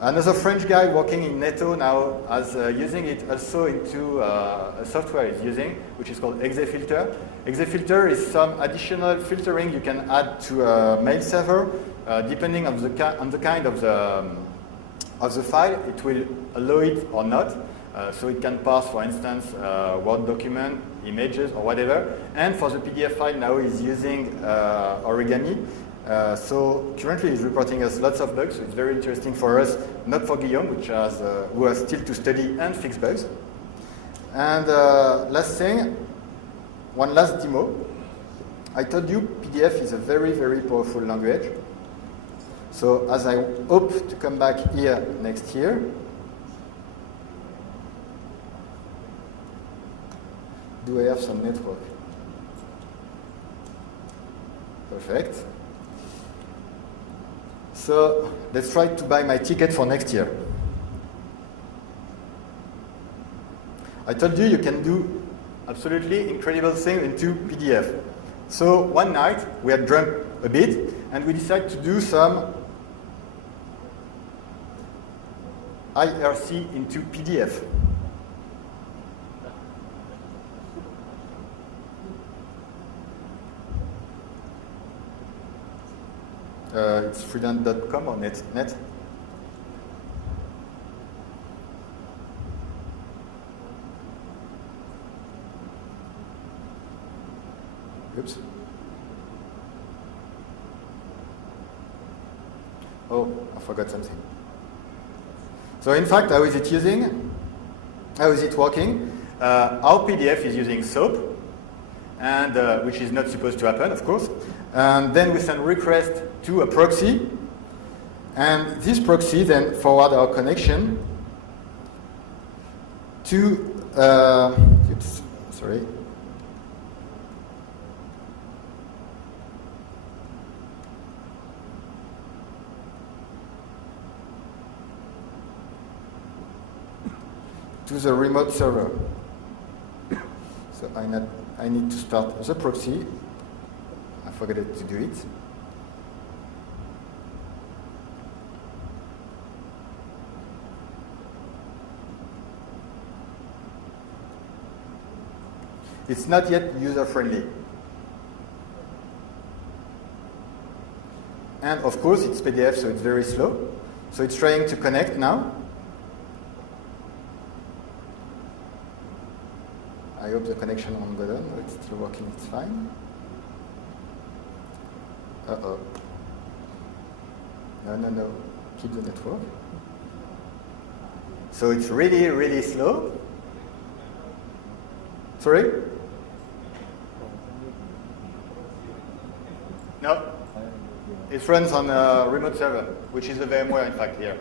Another French guy working in Netto now is using it also into a software he's using, which is called ExeFilter. ExeFilter is some additional filtering you can add to a mail server. Depending on the kind of the file, it will allow it or not. So it can parse, for instance, Word document, images, or whatever. And for the PDF file, now he's using Origami. So currently he's reporting us lots of bugs. So it's very interesting for us, not for Guillaume, who has still to study and fix bugs. And last thing, one last demo. I told you PDF is a very, very powerful language. So as I hope to come back here next year, do I have some network? Perfect. So let's try to buy my ticket for next year. I told you can do absolutely incredible things into PDF. So one night we had drunk a bit and we decided to do some IRC into PDF. It's freelance.com or net. Oops. Oh, I forgot something. So in fact, how is it using? How is it working? Our PDF is using SOAP, and which is not supposed to happen, of course. And then we send request to a proxy, and this proxy then forward our connection to to the remote server. So I need to start the proxy. I forgot to do it. It's not yet user-friendly. And of course, it's PDF, so it's very slow. So it's trying to connect now. I hope the connection won't go down. No, it's still working, it's fine. Uh-oh. No. Keep the network. So it's really, really slow. Sorry? No. It runs on a remote server, which is a VMware, in fact, here.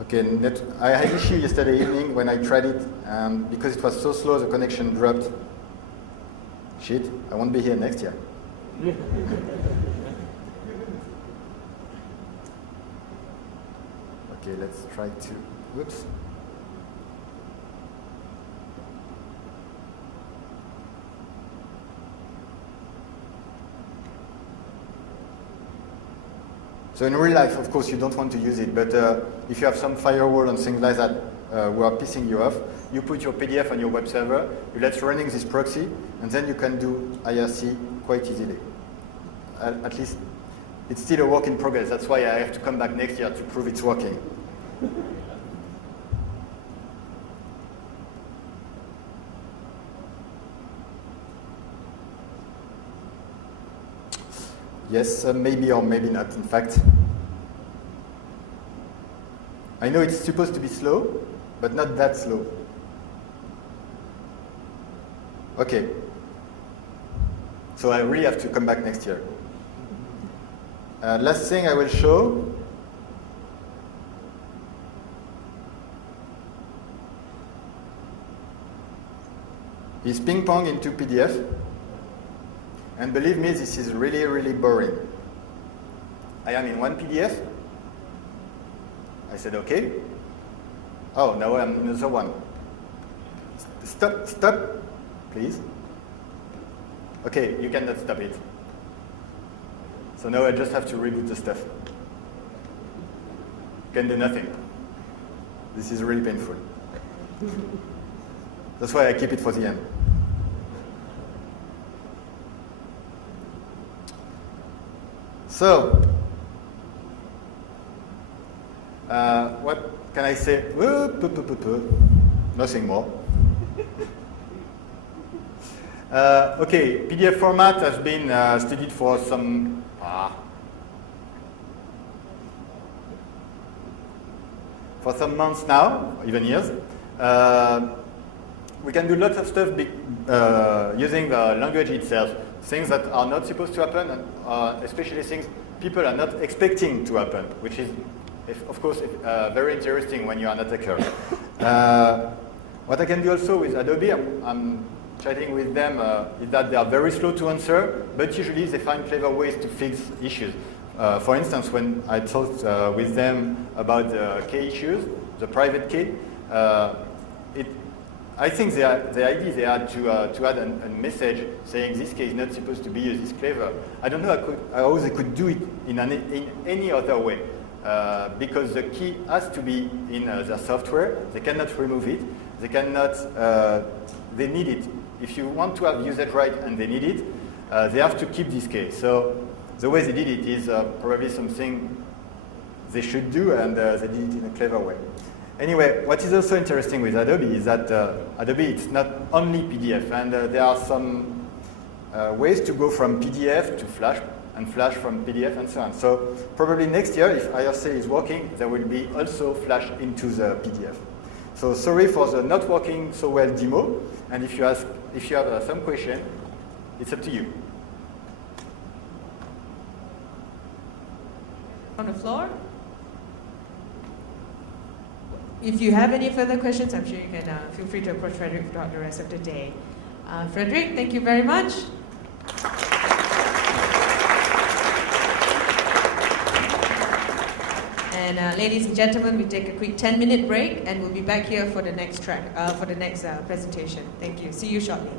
Okay, I had an issue yesterday evening when I tried it, and because it was so slow, the connection dropped. Shit, I won't be here next year. Okay, let's try to, whoops. So in real life, of course, you don't want to use it, but if you have some firewall and things like that who are pissing you off, you put your PDF on your web server, you let running this proxy, and then you can do IRC quite easily. At least it's still a work in progress. That's why I have to come back next year to prove it's working. Yes, maybe or maybe not, in fact. I know it's supposed to be slow, but not that slow. Okay. So I really have to come back next year. Last thing I will show is ping pong into PDF. And believe me, this is really, really boring. I am in one PDF. I said, okay. Oh, now I'm in another one. Stop, please. Okay, you cannot stop it. So now I just have to reboot the stuff. Can do nothing. This is really painful. That's why I keep it for the end. So, what can I say? Nothing more. Okay, PDF format has been studied for some months now, even years. We can do lots of stuff using the language itself. Things that are not supposed to happen, and especially things people are not expecting to happen, which is, of course, very interesting when you are an attacker. What I can do also with Adobe, I'm chatting with them, is that they are very slow to answer, but usually they find clever ways to fix issues. For instance, when I talked with them about the key issues, the private key, I think the idea they had to add a message saying this key is not supposed to be used is clever. I don't know how they could do it in any other way, because the key has to be in their software. They cannot remove it. They cannot. They need it. If you want to have usage right and they need it, they have to keep this key. So the way they did it is probably something they should do, and they did it in a clever way. Anyway, what is also interesting with Adobe is that Adobe, it's not only PDF, and there are some ways to go from PDF to Flash, and Flash from PDF, and so on. So probably next year, if IRC is working, there will be also Flash into the PDF. So sorry for the not working so well demo, and if you have some question, it's up to you. On the floor? If you have any further questions, I'm sure you can feel free to approach Frederic throughout the rest of the day. Frederic, thank you very much. And ladies and gentlemen, we take a quick 10-minute break, and we'll be back here for the next track, for the next presentation. Thank you. See you shortly.